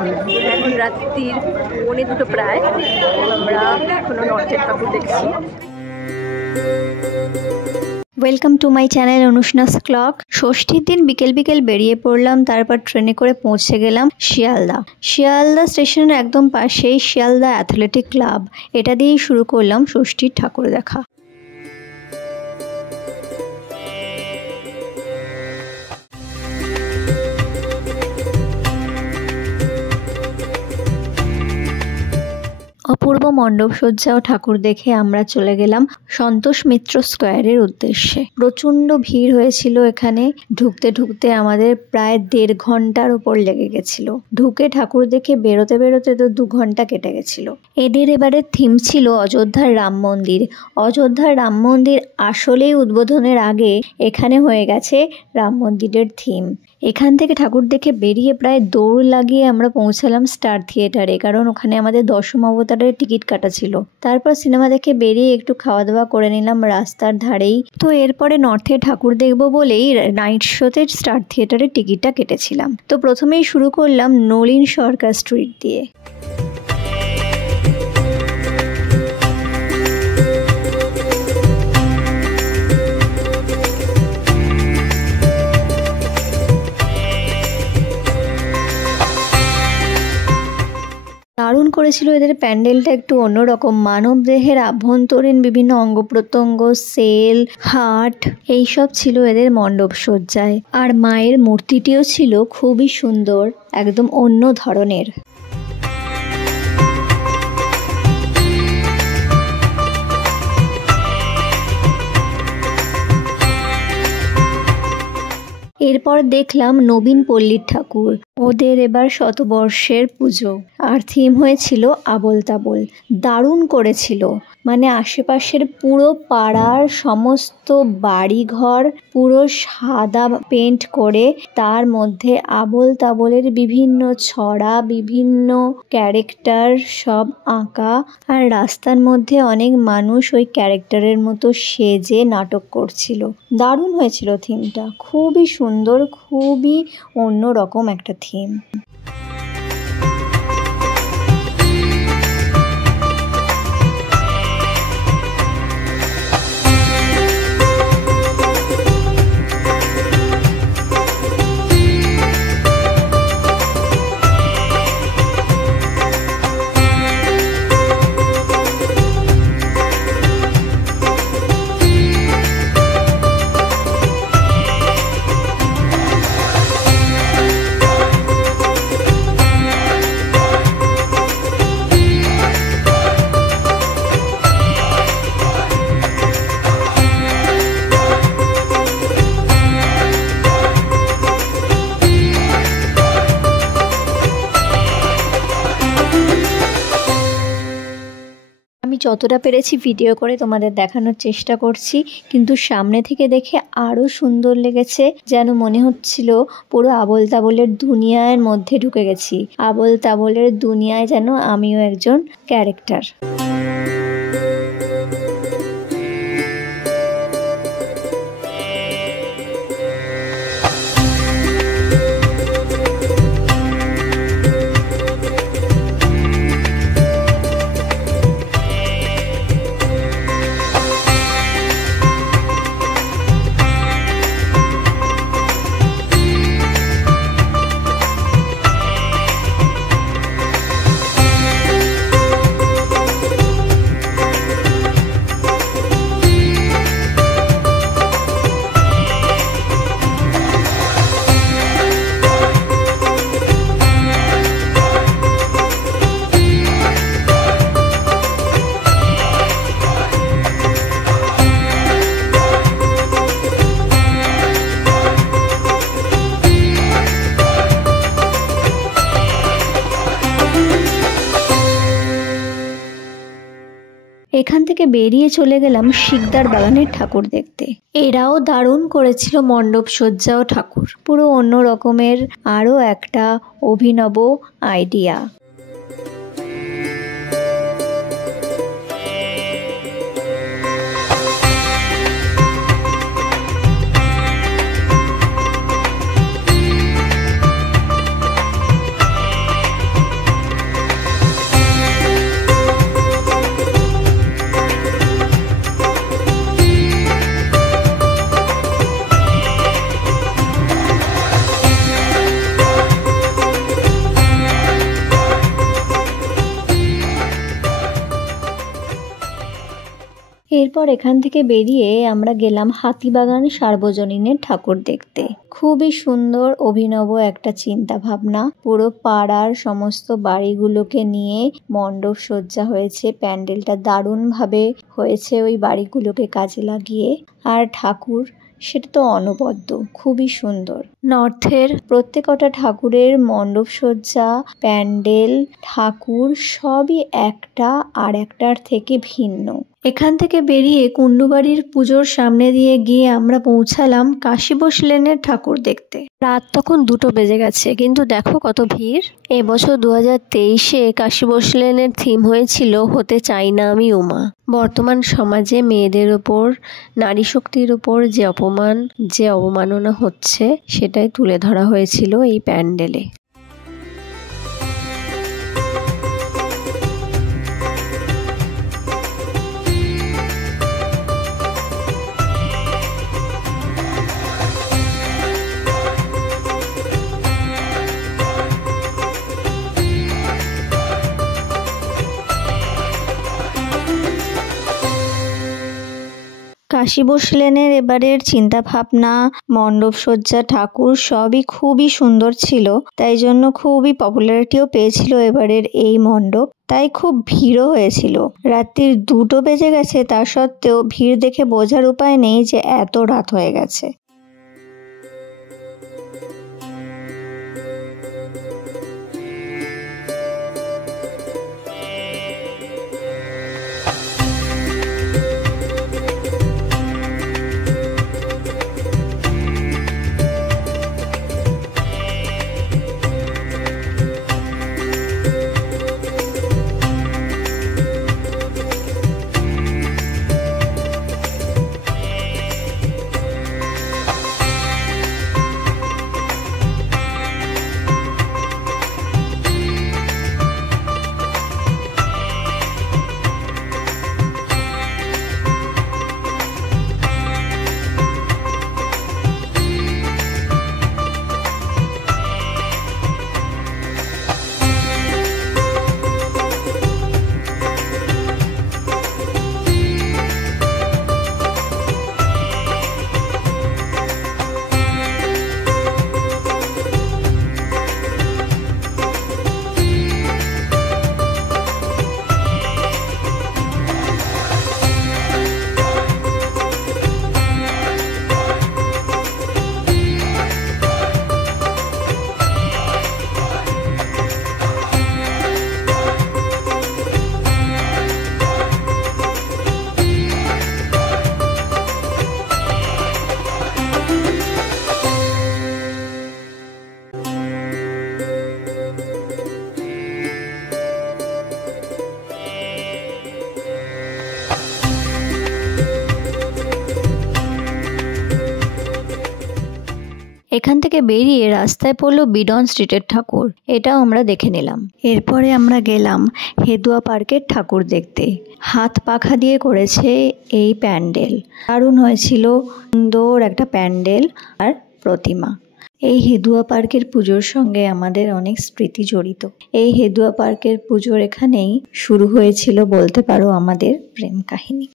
এখন রাত্রির 1:45 প্রায়। আমরা এখনো নর্থের ঠাকুর দেখছি। ওয়েলকাম টু মাই চ্যানেল অনুষ্ণাস ক্লক। ষষ্ঠীর দিন বিকেল বিকেল বেরিয়ে পড়লাম, তারপর ট্রেনে করে পৌঁছে গেলাম শিয়ালদা। শিয়ালদা স্টেশনের একদম পাশেই শিয়ালদা অ্যাথলেটিক ক্লাব, এটা দিয়েই শুরু করলাম ষষ্ঠীর ঠাকুর দেখা। অপূর্ব মণ্ডপ সজ্জা ও ঠাকুর দেখে আমরা চলে গেলাম সন্তোষ মিত্র স্কোয়ারের উদ্দেশ্যে। প্রচণ্ড ভিড় হয়েছিল এখানে। ঢুকতে ঢুকতে আমাদের প্রায় 1.5 ঘন্টার ওপর লেগে গেছিল। ঢুকে ঠাকুর দেখে বেরোতে বেরোতে তো 2 ঘন্টা কেটে গেছিল। এদের এবারের থিম ছিল অযোধ্যার রাম মন্দির। অযোধ্যার রাম মন্দির আসলেই উদ্বোধনের আগে এখানে হয়ে গেছে রাম মন্দিরের থিম। এখান থেকে ঠাকুর দেখে বেরিয়ে প্রায় দৌড় লাগিয়ে আমরা পৌঁছালাম স্টার থিয়েটারে, কারণ ওখানে আমাদের দশম অবতারের টিকিট কাটা ছিল। তারপর সিনেমা দেখে বেরিয়ে একটু খাওয়া দাওয়া করে নিলাম রাস্তার ধারেই। তো এরপরে নর্থে ঠাকুর দেখবো বলেই নাইট শোতে স্টার থিয়েটারের টিকিটটা কেটেছিলাম। তো প্রথমেই শুরু করলাম নলিন সরকার স্ট্রিট দিয়ে। দারুণ করেছিল এদের প্যান্ডেলটা, একটু অন্যরকম। মানব দেহের আভ্যন্তরীণ বিভিন্ন অঙ্গ প্রত্যঙ্গ, সেল, হার্ট এইসব ছিল এদের মণ্ডপ সজ্জায়। আর মায়ের মূর্তিটিও ছিল খুবই সুন্দর, একদম অন্য ধরনের। এরপর দেখলাম নবীন পল্লীর ঠাকুর। ওদের এবার শতবর্ষের পুজো, আর থিম হয়েছিল আবোল তাবোল। দারুণ করেছিল, মানে আশেপাশের পুরো পাড়ার সমস্ত বাড়িঘর পুরো সাদা পেন্ট করে, তার মধ্যে আবোল তাবোলের বিভিন্ন ছড়া, বিভিন্ন ক্যারেক্টার সব আঁকা। আর রাস্তার মধ্যে অনেক মানুষ ওই ক্যারেক্টারের মতো সেজে নাটক করছিল। দারুণ হয়েছিল থিমটা, খুবই সুন্দর, খুবই অন্যরকম একটা থিম। আমি যতটা পেরেছি ভিডিও করে তোমাদের দেখানোর চেষ্টা করছি, কিন্তু সামনে থেকে দেখে আরও সুন্দর লেগেছে। যেন মনে হচ্ছিল পুরো আবোল তাবোলের দুনিয়ার মধ্যে ঢুকে গেছি। আবোল তাবোলের দুনিয়ায় যেন আমিও একজন ক্যারেক্টার। এখান থেকে বেরিয়ে চলে গেলাম শিকদার বাগানের ঠাকুর দেখতে। এরাও দারুণ করেছিল মণ্ডপ সজ্জা ও ঠাকুর, পুরো অন্য রকমের, আরও একটা অভিনব আইডিয়া। এরপর এখান থেকে বেরিয়ে আমরা গেলাম হাতিবাগান সার্বজনীনের ঠাকুর দেখতে। খুবই সুন্দর অভিনব একটা চিন্তা ভাবনা। পুরো পাড়ার সমস্ত বাড়িগুলোকে নিয়ে মণ্ডপ সজ্জা হয়েছে। প্যান্ডেলটা দারুণভাবে হয়েছে ওই বাড়িগুলোকে কাজে লাগিয়ে। আর ঠাকুর সেটা তো অনবদ্য, খুবই সুন্দর। নর্থের প্রত্যেকটা ঠাকুরের মণ্ডপ সজ্জা, প্যান্ডেল, ঠাকুর সবই একটা আর একটার থেকে ভিন্ন। এখান থেকে বেরিয়ে কুণ্ডুবাড়ির পুজোর সামনে দিয়ে গিয়ে আমরা পৌঁছালাম কাশীবোস লেনের ঠাকুর দেখতে। রাত তখন 2টো বেজে গেছে, কিন্তু দেখো কত ভিড়। এবছর 2023-এ কাশীবোস লেনের থিম হয়েছিল হতে চাই না আমি উমা। বর্তমান সমাজে মেয়েদের ওপর, নারী শক্তির ওপর যে অপমান, যে অবমাননা হচ্ছে সেটাই তুলে ধরা হয়েছিল এই প্যান্ডেলে। কাশীবোস লেনের এবারের চিন্তাভাবনা, মণ্ডপ সজ্জা, ঠাকুর সবই খুবই সুন্দর ছিল। তাই জন্য খুবই পপুলারিটিও পেয়েছিল এবারের এই মণ্ডপ। তাই খুব ভিড়ও হয়েছিল। রাত্রির 2টো বেজে গেছে, তা সত্ত্বেও ভিড় দেখে বোঝার উপায় নেই যে এত রাত হয়ে গেছে। এখান থেকে বেরিয়ে রাস্তায় পড়লো বিডন স্ট্রিটের ঠাকুর, এটাও আমরা দেখে নিলাম। এরপরে আমরা গেলাম হেদুয়া পার্কের ঠাকুর দেখতে। হাত পাখা দিয়ে করেছে এই প্যান্ডেল, দারুণ হয়েছিল। সুন্দর একটা প্যান্ডেল আর প্রতিমা। এই হেদুয়া পার্কের পুজোর সঙ্গে আমাদের অনেক স্মৃতি জড়িত। এই হেদুয়া পার্কের পুজোর এখানেই শুরু হয়েছিল বলতে পারো আমাদের প্রেম কাহিনী।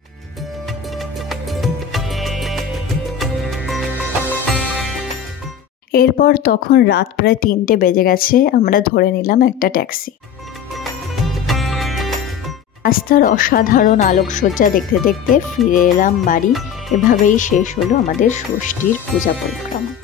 এরপর তখন রাত প্রায় 3টে বেজে গেছে, আমরা ধরে নিলাম একটা ট্যাক্সি। রাস্তার অসাধারণ আলোকসজ্জা দেখতে দেখতে ফিরে এলাম বাড়ি। এভাবেই শেষ হলো আমাদের ষষ্ঠীর পূজা পরিক্রমা।